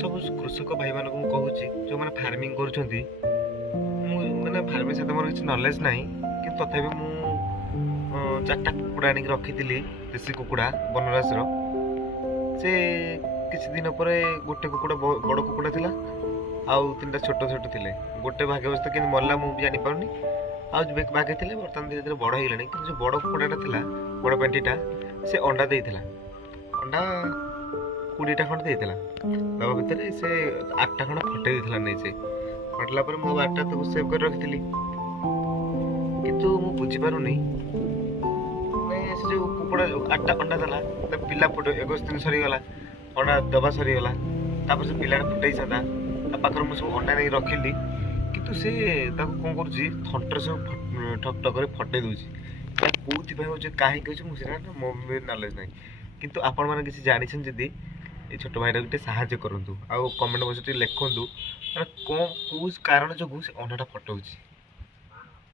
ସବୁ କୃଷକ ଭାଇମାନଙ୍କୁ ମୁଁ କହୁଛି ଯେଉଁମାନେ ଫାର୍ମିଂ କରୁଛନ୍ତି, ମୁଁ ମାନେ ଫାର୍ମିଂ ସହିତ ମୋର କିଛି ନଲେଜ ନାହିଁ, କିନ୍ତୁ ତଥାପି ମୁଁ 4ଟା କୁକୁଡ଼ା ଆଣିକି ରଖିଥିଲି, ଦେଶୀ କୁକୁଡ଼ା ବନରାଜର। ସେ କିଛି ଦିନ ପରେ ଗୋଟେ କୁକୁଡ଼ା ବଡ଼ କୁକୁଡ଼ା ଥିଲା, ଆଉ 3ଟା ଛୋଟ ଛୋଟ ଥିଲେ। ଗୋଟେ ଭାଗ୍ୟବଶତ କେମିତି ମରିଲା ମୁଁ ବି ଜାଣିପାରୁନି, ଆଉ ବାକି ଥିଲେ ବର୍ତ୍ତମାନ ଧୀରେ ଧୀରେ ବଡ଼ ହେଇଗଲାଣି। କିନ୍ତୁ ଯେଉଁ ବଡ଼ କୁକୁଡ଼ାଟା ଥିଲା, ବଡ଼ ପେଣ୍ଠିଟା, ସେ ଅଣ୍ଡା ଦେଇଥିଲା। ଅଣ୍ଡା 20ଟା ଖଣ୍ଡେ ଦେଇଥିଲା। ଦେବା ଭିତରେ ସେ 8ଟା ଖଣ୍ଡେ ଫଟେଇ ଦେଇଥିଲା ନେଇ। ସେ ଫଟିଲା ପରେ ମୁଁ 8ଟା ତାକୁ ସେଭ୍ କରି ରଖିଥିଲି। କିନ୍ତୁ ମୁଁ ବୁଝିପାରୁନି, ସେ ଯେଉଁ କୁକୁଡ଼ା 8ଟା ଅଣ୍ଡା ଦେଲା, ପିଲା 21 ଦିନ ସରିଗଲା, ଅଣ୍ଡା ଦେବା ସରିଗଲା। ତାପରେ ସେ ପିଲାଟା ଫୁଟେଇଥାନ୍ତା, ତା ପାଖରେ ମୁଁ ସବୁ ଅଣ୍ଡା ନେଇ ରଖିଲି। କିନ୍ତୁ ସେ ତାକୁ କ'ଣ କରୁଛି, ଥଣ୍ଟରେ ସବୁ ଠକ୍ ଠକ୍ କରି ଫଟେଇ ଦେଉଛି। କେଉଁଥିପାଇଁ ହେଉଛି, କାହିଁକି ହେଉଛି, ମୁଁ ସେଇଟା ମୋ ବି ନଲେଜ ନାହିଁ। କିନ୍ତୁ ଆପଣମାନେ କିଛି ଜାଣିଛନ୍ତି ଯଦି এই ছোট ভাইটাକୁ ଟିକେ ସାହାଯ୍ୟ କରନ୍ତୁ, ଆଉ କମେଣ୍ଟ ବକ୍ସରେ ଟିକେ ଲେଖନ୍ତୁ ମାନେ କେଉଁ କାରଣ ଯୋଗୁଁ ସେ ଅଣ୍ଡାଟା ଫଟଉଛି।